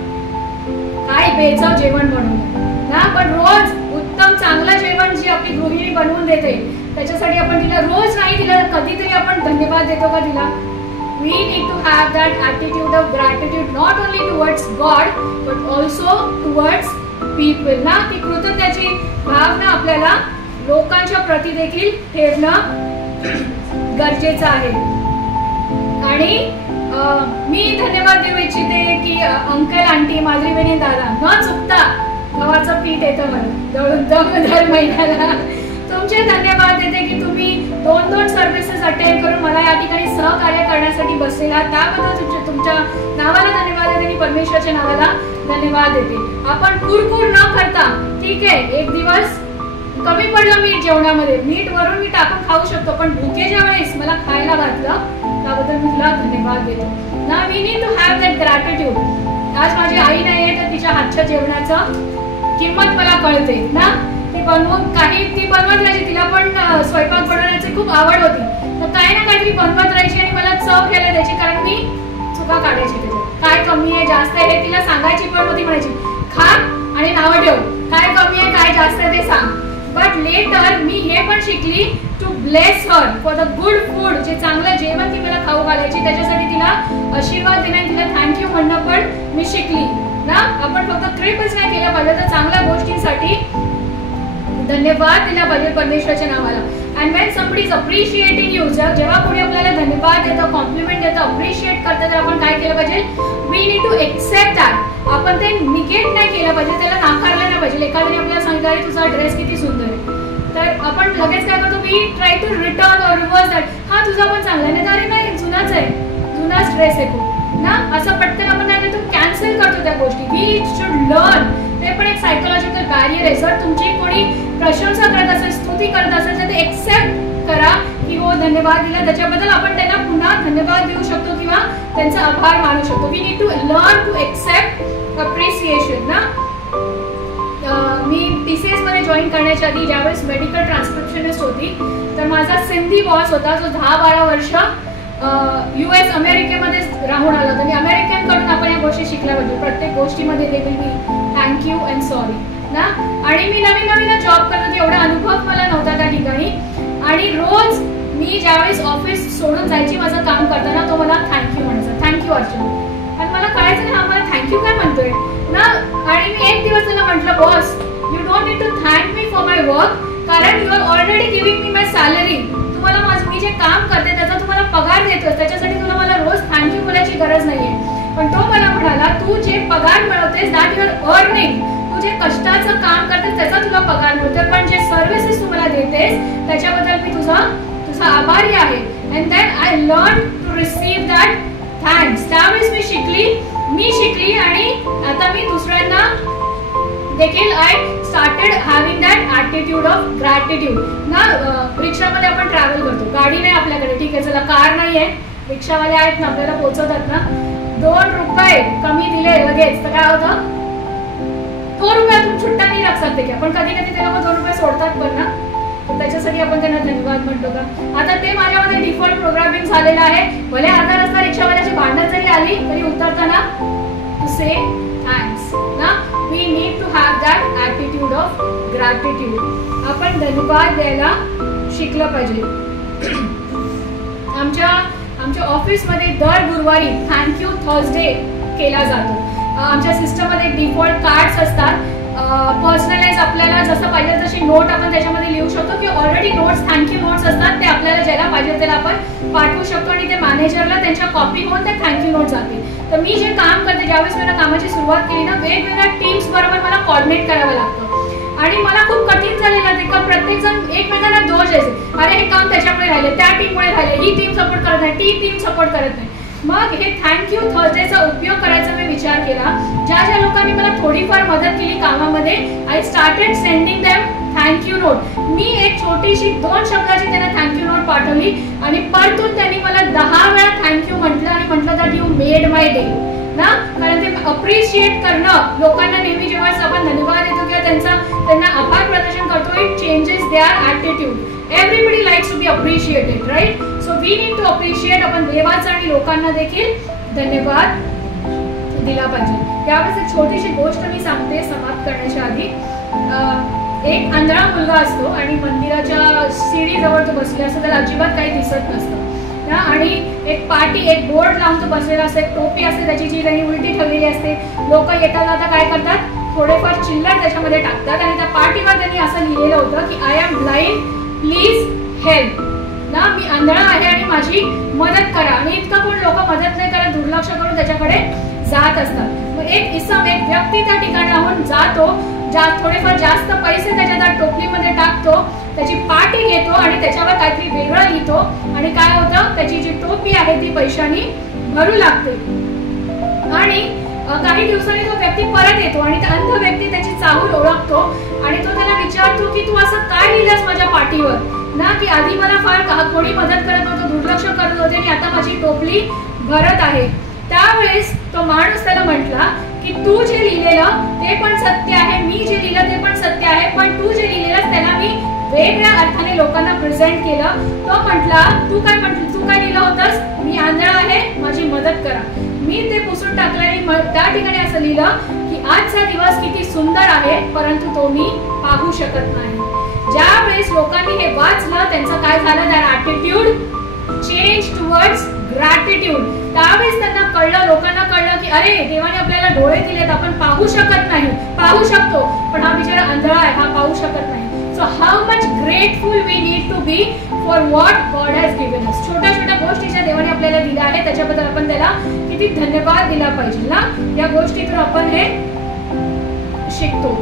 काय बेचव जेवण बनवलं ना. पण रोज उत्तम चांगलं जेवण जी आपली गृहिणी बनवून देते त्याच्यासाठी आपण तिला रोज नाही तिला कधीतरी आपण धन्यवाद देतो का तिला. We need to have that attitude of gratitude not only towards God but also towards people ना. ती कृतज्ञतेची भावना आपल्याला लोकांच्या प्रती देखील ठेवणं गरजेचं आहे. आणि मी धन्यवाद देऊ इच्छिते की अंकल आंटी माधुरी बहिणी दादा न चुकता गव्हाचं पीठ येतं मला दर महिन्याला. तुमचे धन्यवाद देते की तुम्ही 2 सर्व्हिसेस अटेंड करून मला या ठिकाणी सहकार्य करण्यासाठी बसलेला. त्याबद्दल तुमच्या नावाला धन्यवाद देते आणि परमेश्वरच्या नावाला धन्यवाद देते. आपण कुरकुर न करता ठीक आहे एक दिवस कमी पडलं मीठ जेवणामध्ये मीठ वरून मी टाकून खाऊ शकतो पण भुकेच्या वेळेस मला खायला घातलं त्याबद्दल मी तुला धन्यवाद देतो ना. We need to have that gratitude. आज माझी आई नाहीये तर तिच्या हातच्या जेवणाचं किंमत मला कळते ना. ती बनवून ती बनवत राहायची. तिला पण स्वयंपाक बनवण्याची खूप आवड होती. तर काही ना काहीतरी बनवत राहायची आणि मला चव घ्यायला द्यायची कारण मी चुका काढायची त्याच्यात. काय कमी आहे जास्त आहे हे तिला सांगायची पण होती. म्हणायची खा आणि नावं ठेव काय कमी आहे काय जास्त आहे ते सांग. बट लेटर मी हे पण शिकली to bless her for the good food. जे चांगलं जेवण ती मला खाऊ घालायची त्याच्यासाठी तिला आशीर्वाद देणं आणि तिला थँक्यू म्हणणं पण मी शिकली ना. आपण फक्त क्रिपच नाही केलं पाहिजे तर चांगल्या गोष्टींसाठी धन्यवाद दिला पाहिजे परमेश्वराच्या नावाला. And Wien somebody is appreciating you जेव्हा कोणी आपल्याला धन्यवाद देतं कॉम्प्लिमेंट देतं अप्रिशिएट करतं तर आपण काय केलं पाहिजे. We need to accept that. आपण ते निगेट नाही केलं पाहिजे त्याला नाकारलं नाही पाहिजे. एखाद्याने आपल्याला सांगितलं अरे तुझा ड्रेस किती सुंदर आहे तर आपण लगेच काय करतो we try to return or reverse that. हा तुझा पण चांगला आहे अरे नाही जुनाच आहे जुनाच ड्रेस आहे खूप ना. असं पटकन आपण काय करतो कॅन्सल करतो त्या गोष्टी. We should learn. ते पण एक सायकोलॉजिकल बॅरियर आहे. जर तुमची कोणी प्रशंसा करत असेल स्तुती करत असेल तर ते एक्सेप्ट करा की हो धन्यवाद दिला त्याच्याबद्दल आपण त्यांना पुन्हा धन्यवाद देऊ शकतो किंवा त्यांचा आभार मानू शकतो. We need to learn to accept appreciation ना. मी TCS मध्ये जॉईन करण्याच्या आधी ज्यावेळेस मेडिकल ट्रान्सक्रिप्शनिस्ट होती तर माझा सिंधी बॉस होता जो 10-12 वर्ष US अमेरिकेमध्ये राहून आला. तर मी अमेरिकनकडून आपण या गोष्टी शिकल्या पाहिजे. प्रत्येक गोष्टीमध्ये they will be thank you and sorry ना. आणि मी नवीन जॉब करत होती एवढा अनुभव मला नव्हता त्या ठिकाणी. आणि रोज मी ज्यावेळेस ऑफिस सोडून जायची माझं काम करताना तो मला थँक्यू म्हणायचा थँक्यू अर्चना. आणि मला कळायचं नाही हा मला थँक्यू काय म्हणतोय ना. आणि मी एक दिवस त्याला म्हटलं boss you don't need to thank me for my work कारण you are already giving me my salary. तुम्हाला मी जे काम करते त्याचा तुम्हाला पगार देतोय त्याच्यासाठी तुला मला रोज थँक्यू बोलायची गरज नाहीये. पण तो मला म्हणाला तू जे पगार मिळवतेस दॅट यू आर अर्निंग. तू जे कष्टाचं काम करतेस त्याचा तुला पगार मिळतोय पण जे सर्व्हिसेस तू मला देतेस त्याच्याबद्दल मी तुझा आभारी आहे. And then I learn to receive that thanks. त्यावेळेस मी शिकली आणि आता मी दुसऱ्यांना देखील I started having that attitude of gratitude ना. रिक्षामध्ये आपण ट्रॅव्हल करतो गाडी नाही आपल्याकडे ठीक आहे चला कार नाही आहे रिक्षावाले आहेत ना आपल्याला पोहोचवतात ना. 2 रुपये कमी दिले लगेच तर काय होतं 2 रुपयातून छुट्टा नाही रख सकते क्या. पण कधी कधी ते लोक 2 रुपये सोडतात पण ना तर त्याच्यासाठी आपण त्यांना धन्यवाद म्हणतो का. आता ते माझ्यामध्ये डिफॉल्ट प्रोग्रामिंग झालेलं आहे. भले अर्धा रस्ता रिक्षावाल्याची भांडण जरी आली तरी उतरताना टू से थँक्स ना. We need to have that attitude of gratitude. आपण धन्यवाद द्यायला शिकलं पाहिजे. आमच्या ऑफिसमध्ये दर गुरुवारी थँक्यू थर्सडे केला जातो. आमच्या सिस्टममध्ये डिफॉल्ट कार्ड्स असतात पर्सनलाइज आपल्याला जसं पाहिजे तशी नोट आपण त्याच्यामध्ये लिहू शकतो की ऑलरेडी नोट्स थँक्यू नोट्स असतात ते आपल्याला ज्याला पाहिजे त्याला आपण पाठवू शकतो आणि ते मॅनेजरला त्यांच्या कॉपी होऊन त्या थँक्यू नोट जातील. तर मी जे काम करते ज्यावेळेस मला कामाची सुरुवात केली ना वेगवेगळ्या टीम्स बरोबर मला कोऑर्डिनेट करावं लागतं. आणि मला खूप कठीण झालेलं ते का प्रत्येक जण एकमेकांना दोष द्यायचे, अरे हे काम त्याच्यामुळे राहिले, त्या टीममुळे राहिले, ही टीम सपोर्ट करत नाही, ती टीम सपोर्ट करत नाही. मग हे थँक्यू थर्सडेचा उपयोग करायचा मी विचार केला. ज्या ज्या लोकांनी मला थोडीफार मदत केली कामामध्ये, I started sending them thank you note. मी एक छोटीशी 2 शब्दाची त्यांना थँक्यू नोट पाठवली आणि परतून त्यांनी मला 10 वेळा थँक्यू म्हटलं आणि म्हटलं that you made my day ना. कारण ते अप्रिशिएट करणं, लोकांना नेहमी जेव्हा आपण धन्यवाद देतो किंवा त्यांना आभार प्रदर्शन करतो, it changes their attitude. Everybody likes to be appreciated, right? So we need to appreciate. आपण देवाचा आणि लोकांना देखील धन्यवाद दिला पाहिजे. यावेळेस एक छोटीशी गोष्ट मी सांगते समाप्त करण्याच्या आधी. एक आंधळा मुलगा असतो आणि मंदिराच्या सीडीजवळ तो बसलेला असतो, त्याला अजिबात काही दिसत नसतं ना. आणि एक पाटी, एक बोर्ड लावून तो बसलेला असतो, एक टोपी असते त्याची जी त्यांनी उलटी ठेवलेली असते. लोक येता जाता काय करतात, थोडेफार चिल्लर त्याच्यामध्ये टाकतात आणि त्या पाटीवर त्यांनी असं लिहिलेलं होतं की I am blind, please help ना. मी आंधळा आहे आणि माझी मदत करा. आणि इतकं कोण लोक मदत नाही करत, दुर्लक्ष करून त्याच्याकडे जात असतात. मग एक व्यक्ती त्या ठिकाणाहून जातो, थोडेफार जास्त पैसे त्याच्या त्या टोपलीमध्ये टाकतो, त्याची पाटी घेतो आणि त्याच्यावर काहीतरी वेगळं लिहितो आणि काय होतं, त्याची जी टोपी आहे ती पैशानी भरू लागते. आणि काही दिवसांनी तो व्यक्ती परत येतो आणि त्या अंध व्यक्ती त्याची चाहूल ओळखतो आणि तो त्याला विचारतो की तू असं काय लिहिलंस माझ्या पाठीवर ना, की आधी मला फार कोणी मदत करत होतं, दुर्लक्ष करत होते आणि आता माझी टोपली भरत आहे. त्यावेळेस तो माणूस त्याला म्हटला की तू जे लिहिलेलं ते पण सत्य आहे, मी जे लिहिलं ते पण सत्य आहे, पण तू जे लिहिलेलं त्याला मी वेगळ्या अर्थाने लोकांना प्रेझेंट केलं. तो म्हटला तू काय लिहिलं होतंस, मी आंधळा आहे, माझी मदत करा. मी ते पुसून टाकलं आणि त्या ठिकाणी असं लिहिलं की आजचा दिवस किती सुंदर आहे, परंतु तो मी पाहू शकत नाही. ज्या वेळेस लोकांनी हे वाचलं, त्यांचं काय झालं, that attitude change towards gratitude. त्यावेळेस त्यांना कळलं, लोकांना कळलं की अरे देवाने आपल्याला डोळे दिलेत, आपण पाहू शकत नाही, पाहू शकतो पण हा बिचारा आंधळा आहे, हा पाहू शकत नाही. So how much grateful we need to be for what God has given us. छोट्या छोट्या गोष्टी ज्या देवाने आपल्याला दिल्या आहेत त्याच्याबद्दल आपण त्याला किती धन्यवाद दिला पाहिजे ना. या गोष्टीतून आपण हे शिकतो.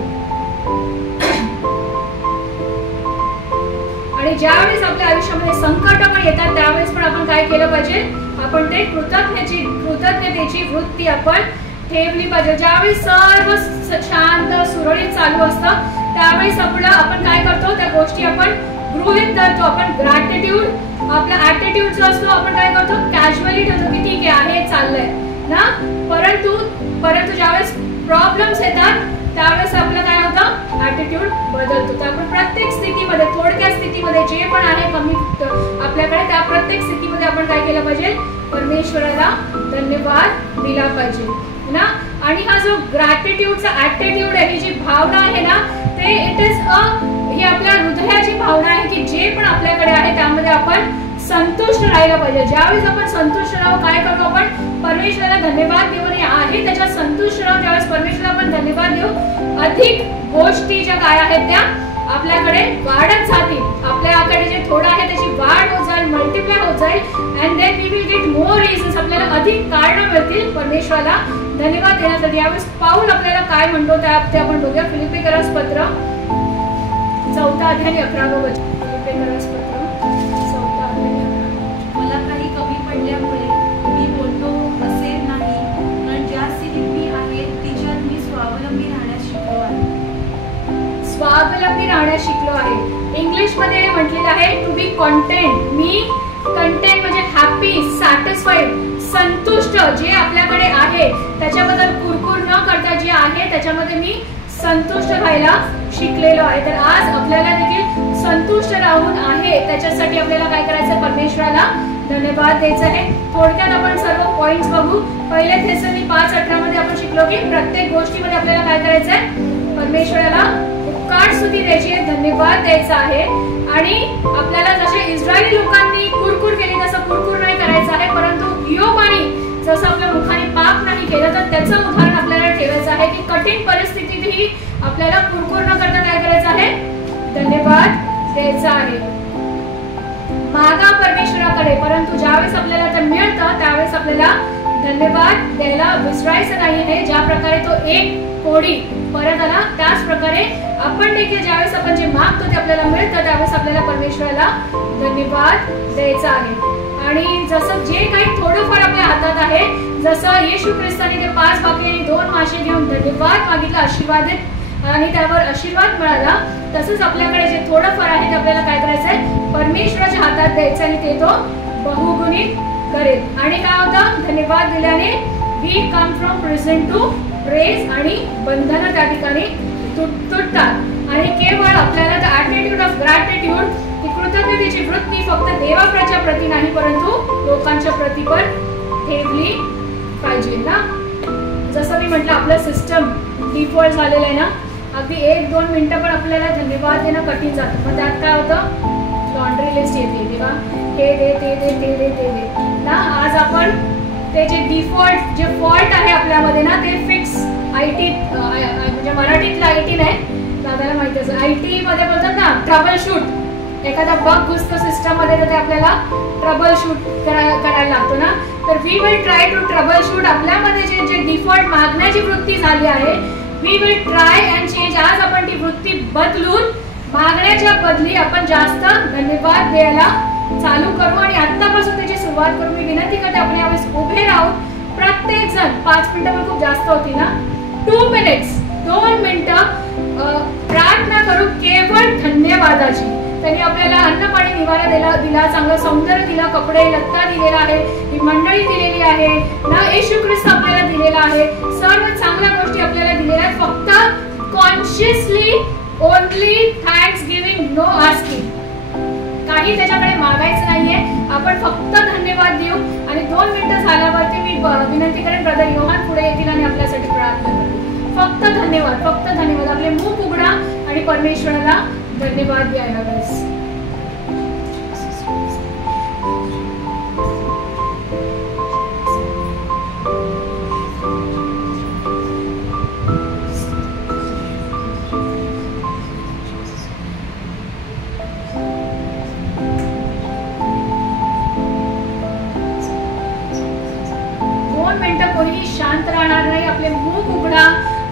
आणि ज्यावेळेस आपल्या आयुष्यामध्ये संकट पण येतात त्यावेळेस पण आपण काय केलं पाहिजे, आपण ते कृतज्ञतेची वृत्ती आपण ठेवली पाहिजे. ज्यावेळेस सर्व शांत सुरळीत चालू असतं त्यावेळेस आपण काय करतो, त्या गोष्टी आपण गृहीत धरतो. आपण ग्रॅटिट्यूड, आपला ॲटिट्यूड जो असतो आपण काय करतो, कॅज्युअली ठेवतो की ठीक आहे चाललंय ना. परंतु ज्यावेळेस प्रॉब्लेम्स येतात त्यावेळेस आपलं काय होतं, ॲटिट्यूड बदलतो. तर आपण प्रत्येक स्थितीमध्ये, थोडक्या स्थितीमध्ये जे पण आहे कमी आपल्याकडे, त्या प्रत्येक स्थितीमध्ये आपण काय केलं पाहिजे, परमेश्वराला धन्यवाद दिला पाहिजे ना. आणि हा जो ग्रॅटिट्यूडचा ॲटिट्यूड आहे, ही जी भावना आहे ना, ते इट इज ही आपल्या हृदयाची भावना आहे की जे पण आपल्याकडे आहे त्यामध्ये आपण संतुष्ट राहायला पाहिजे. ज्यावेळेस आपण संतुष्ट राहू, काय करतो आपण, परमेश्वराला धन्यवाद देऊन आहे त्याच्यात संतुष्ट राहू. ज्यावेळेस परमेश्वराला आपण धन्यवाद देऊ, अधिक गोष्टी ज्या काय आहेत त्या आपल्याकडे वाढत जातील. आपल्याकडे जे थोडं आहे त्याची वाढ होत जाईल, मल्टिप्लाय होत जाईल. And then we will get more reasons. आपल्याला अधिक कारणं मिळतील परमेश्वराला धन्यवाद देण्यासाठी. यावेळेस पाऊल आपल्याला काय म्हणतो ते आपण बघूया. फिलिप्पिकरास पत्र 4 अध्याय 11 वचन. फिलिप्पिकरास पत्र 4 अध्याय 11. मला काही कमी पडल्यामुळे मी बोलतो असे नाही, पण ज्या स्थितीत मी आहे तिच्यात मी स्वावलंबी राहण्यास शिकलो आहे. स्वावलंबी राहण्यास शिकलो आहे. इंग्लिश मध्ये म्हटलेलं आहे टू बी कंटेंट. मी कंटेंट म्हणजे हॅपी, सॅटिस्फाईड, संतुष्ट. जे आपल्याकडे आहे त्याच्याबद्दल कुरकुर न करता जे आहे त्याच्यामध्ये मी संतुष्ट राहायला शिकलेलो आहे. तर आज आपल्याला देखील संतुष्ट राहून आहे त्याच्यासाठी आपल्याला काय करायचं, परमेश्वराला धन्यवाद द्यायचा आहे. थोडक्यात आपण सर्व पॉइंट्स बघू. पहिले थेसलोनिके 5:18 मध्ये आपण शिकलो की प्रत्येक गोष्टीमध्ये आपल्याला काय करायचंय, परमेश्वराला उपकार स्तुती द्यायची आहे, धन्यवाद द्यायचा आहे. आणि आपल्याला जसे इस्रायली लोकांनी कुरकुर केली तसं कुरकुर नाही करायचं आहे, परंतु योबाने जसं आपल्या मुखाने पाप नाही केलं तर त्याचं उदाहरण आपल्याला ठेवायचं आहे की कठीण परिस्थितीतही आपल्याला कुरकुर न करता काय करायचं आहे, धन्यवाद द्यायचा आहे. मागा परमेश्वराकडे, परंतु ज्यावेळेस आपल्याला ते मिळतं त्यावेळेस आपल्याला धन्यवाद द्यायला विसरायचं नाही आहे. ज्या प्रकारे तो एक कोडी परत आला त्याच प्रकारे आपण देखील ज्यावेळेस आपण जे मागतो ते आपल्याला मिळतं त्यावेळेस आपल्याला परमेश्वराला धन्यवाद द्यायचा आहे. आणि जसं जे काही थोडंफार आपल्या हातात आहे, जसं येशू ख्रिस्ताने ते 5 भाकरी आणि 2 मासे घेऊन धन्यवाद मागितला, आशीर्वादित आणि त्यावर आशीर्वाद मिळाला, तसंच आपल्याकडे जे थोडंफार आहे ते आपल्याला काय करायचंय, परमेश्वराच्या हातात द्यायचं आणि ते तो बहुगुणित करेल. आणि काय होतं, धन्यवाद दिल्याने we come from present to praise आणि बंधनं त्या ठिकाणी तुटतात. आणि केवळ आपल्याला द ॲटिट्यूड ऑफ ग्रॅटिट्यूड, ती कृतज्ञतेची वृत्ती फक्त देवाच्या प्रती नाही परंतु लोकांच्या प्रती पण ठेवली पाहिजे ना. जसं मी म्हटलं आपलं सिस्टम डिफॉल्ट झालेलं आहे ना, अगदी 1-2 मिनिटं पण आपल्याला धन्यवाद देणं कठीण जातं. मग त्यात काय होतं, लॉन्ड्री लिस्ट येते तेव्हा हे दे ते दे ते दे ते दे ना. आज आपण ते जे डिफॉल्ट जे फॉल्ट आहे आपल्यामध्ये ना ते फिक्स IT म्हणजे मराठीतलं IT नाही, दादाला माहिती असेल, IT मध्ये बोलतात ना ट्रबल शूट. एखादा बग घुसतो सिस्टम मध्ये तर ते आपल्याला ट्रबल शूट करायला लागतो ना. तर we will try to troubleshoot. आपल्यामध्ये जे डिफॉल्ट मागण्याची वृत्ती झाली आहे, we will try and change. आज आपण ती वृत्ती बदलून मागण्याच्या बदली आपण जास्त धन्यवाद द्यायला चालू करू आणि आत्तापासून त्याची सुरुवात करू. मी विनंती करते आपण यावेळेस उभे राहू प्रत्येक जण. 5 मिनिटं पण खूप जास्त होती ना, 2 मिनिटं प्रार्थना करू केवळ धन्यवादाची. त्यांनी आपल्याला अन्न पाणी निवारा दिला, चांगलं सौंदर्य दिलं, कपडे लत्ता दिलेला आहे, ही मंडळी दिलेली आहे ना, येशू ख्रिस्त आपल्याला दिलेला आहे, सर्व चांगल्या गोष्टी आपल्याला दिलेल्या आहेत. फक्त consciously only thanks giving, know asking. काही त्याच्याकडे मागायचं नाहीये, आपण फक्त धन्यवाद देऊ. आणि 2 मिनिटं झाल्यावरती मी विनंती करेन ब्रदर योहान पुढे येतील आणि आपल्यासाठी प्रार्थना करतील. फक्त धन्यवाद, फक्त धन्यवाद. आपले मुख उघडा आणि परमेश्वराला धन्यवाद द्यायला बस. कोणीही शांत राहणार नाही. आपले मुख उघडा.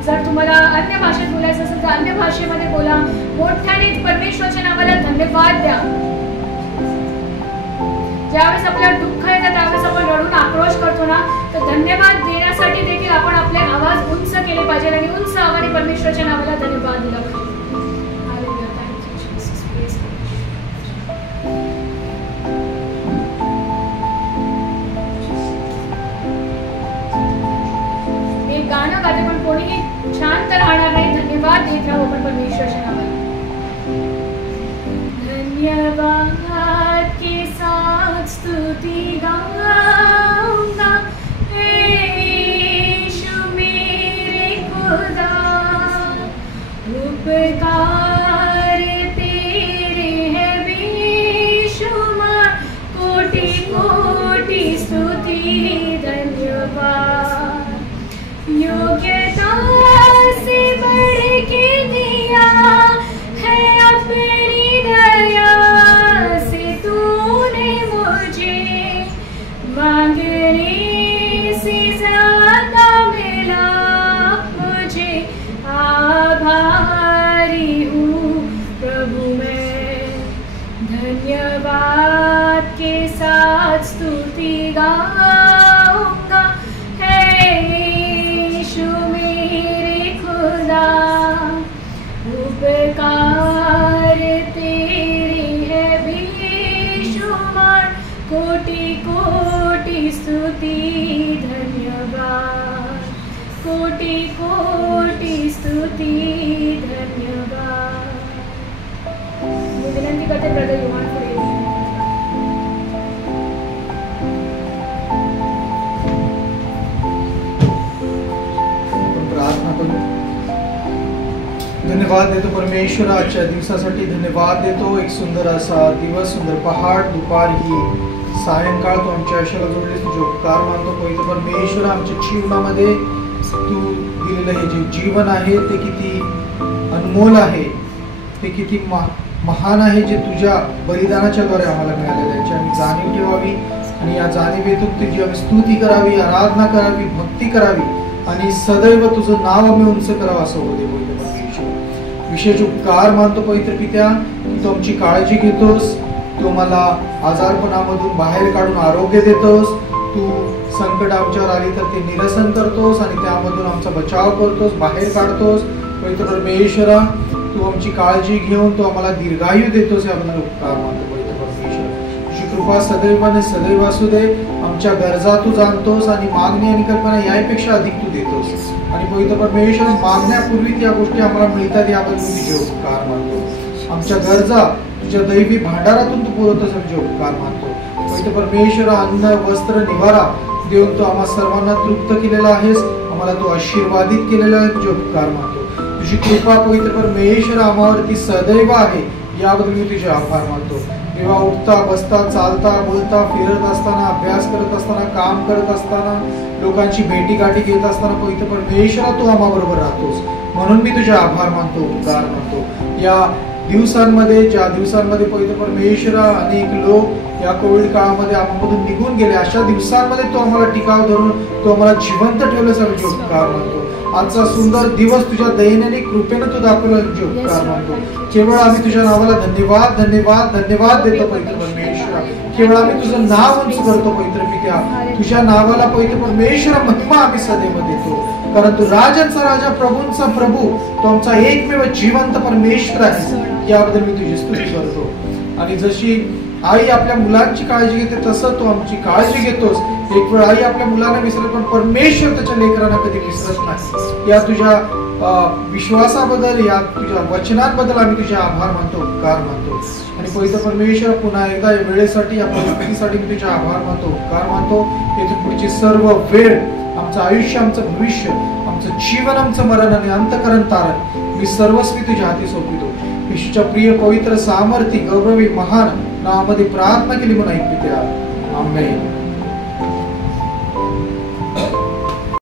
जर तुम्हाला अन्य भाषेत बोलायचं असेल तर अन्य भाषेमध्ये बोला. मोठ्याने परमेश्वराच्या नावाला धन्यवाद द्या. ज्यावेळेस आपल्याला दुःख येतं त्यावेळेस आपण रडून आक्रोश करतो ना, तर धन्यवाद देण्यासाठी देखील आपण आपले आवाज उंच केले पाहिजे आणि उंच आवाजाने परमेश्वराच्या नावाला धन्यवाद दिला पाहिजे. गाणं गाते पण कोणीही शांत राहणार नाही. धन्यवाद देत राहू आपण परमेश्वराच्या नावाला. धन्यवाद के साथ स्तुति गाऊंगा यीशु मेरे खुदा, उपकार तेरे है बेशुमार, कोटि कोटि स्तुति धन्यवाद. योग्यता से बढ़ के दिया है अपनी दया से तूने मुझे, मांगने से ज्यादा मिला मुझे, आभारी हूँ प्रभु मैं. धन्यवाद के साथ स्तुति गाऊंगा उपकार तेरे है बेशुमार, कोटि कोटि स्तुति धन्यवाद, कोटि कोटि स्तुति धन्यवाद. मी विनंती करते ब्रदर युवान पुढे. प्रार्थना करू. धन्यवाद देतो परमेश्वर आजच्या दिवसासाठी. धन्यवाद देतो एक सुंदर असा दिवस, सुंदर पहाट, दुपार, ही सायंकाळ तू आमच्या आयुष्याला जोडलीस. तुझे उपकार मानतो पवित्र परमेश्वर. आमच्या जीवनामध्ये तू दिलेलं हे जे जीवन आहे ते किती अनमोल आहे, ते किती महान आहे, जे तुझ्या बलिदानाच्या द्वारे आम्हाला मिळालेलं आहे. याची आम्ही जाणीव ठेवावी. आणि या जाणीवेतून तुझी आम्ही स्तुती करावी, आराधना करावी, भक्ती करावी आणि सदैव तुझं नाव आम्ही उंच करावं असं होते पवित्र परमेश्वर. विशेष उपकार मानतो पवित्र पित्या, तू आमची काळजी घेतोस, तू मला आजारपणामधून बाहेर काढून आरोग्य देतोस, तू संकट आमच्यावर आली तर ते निरसन करतोस आणि त्यामधून आमचा बचाव करतोस, बाहेर काढतोस. पवित्र परमेश्वरा, तू आमची काळजी घेऊन तू आम्हाला दीर्घायू देतोस, याबद्दल उपकार मानतो पवित्र परमेश्वर. तुझी कृपा सदैव आणि सदैव असू दे. आमच्या गरजा तू जाणतोस आणि मागणी आणि कल्पना यापेक्षा अधिक तू देतोस. आणि पवित्र परमेश्वर, मागण्यापूर्वी त्या गोष्टी आम्हाला मिळतात याबद्दल तुझे उपकार मानतो. आमच्या गरजा तुझ्या दैवी भांडारातून तू पुरवतोस, तुझे उपकार मानतो. पवित्र परमेश्वर, अन्न वस्त्र निवारा देऊन तू आम्हा सर्वांना तृप्त केलेला आहेस, आम्हाला तू आशीर्वादित केलेला आहे, तुझे उपकार मानतो. तुझी कृपा पवित्र परमेश्वर आम्हावरती सदैव आहे, याबद्दल मी तुझे आभार मानतो. तेव्हा उठता बसता चालता बोलता फिरत असताना, अभ्यास करत असताना, काम करत असताना, लोकांची भेटी गाठी घेत असताना पवित्र परमेश्वर तू आम्हाबरोबर राहतोस, म्हणून मी तुझे आभार मानतो, उपकार मानतो. या दिवसांमध्ये, ज्या दिवसांमध्ये पवित्र परमेश्वर अनेक लोक या कोविड काळामध्ये आम्हामधून निघून गेले, अशा दिवसांमध्ये तू आम्हाला टिकाव धरून तू आम्हाला जिवंत ठेवल्यासाठी उपकार मानतो. आजचा सुंदर दिवस तुझ्या दयेने कृपेने तू दाखवला, तुझे उपकार मानतो. केवळ आम्ही तुझ्या नावाला धन्यवाद धन्यवाद धन्यवाद देतो पवित्र परमेश्वर. केवळ आम्ही तुझं नाव उंच करतो पवित्र पित्या. तुझ्या नावाला पवित्र परमेश्वर महिमा आम्ही सदैव देतो, कारण तू राजांचा राजा, प्रभूंचा प्रभू, तो आमचा एकमेव जिवंत परमेश्वर आहे, याबद्दल मी तुझी स्तुती करतो. आणि जशी आई आपल्या मुलांची काळजी घेते तसं तू आमची काळजी घेतोस. एक वेळ आई आपल्या मुलांना विसरत, पण परमेश्वर त्याच्या लेकरांना कधी विसरत नाही. या तुझ्या विश्वासाबद्दल, या तुझ्या वचनांबद्दल आम्ही तुझे आभार मानतो, उपकार मानतो. आणि पवित्र परमेश्वर, पुन्हा एकदा या वेळेसाठी, या परिस्थितीसाठी मी तुझे आभार मानतो, उपकार मानतो. येथून पुढची सर्व वेळ, आमचं आयुष्य, आमचं भविष्य, आमचं जीवन, आमचं मरण आणि अंतःकरण तारण मी सर्वस्वी तुझ्या हाती सोपवितो. येशूच्या प्रिय पवित्र सामर्थी गौरवी महान नावामध्ये प्रार्थना केली म्हणून ऐकते.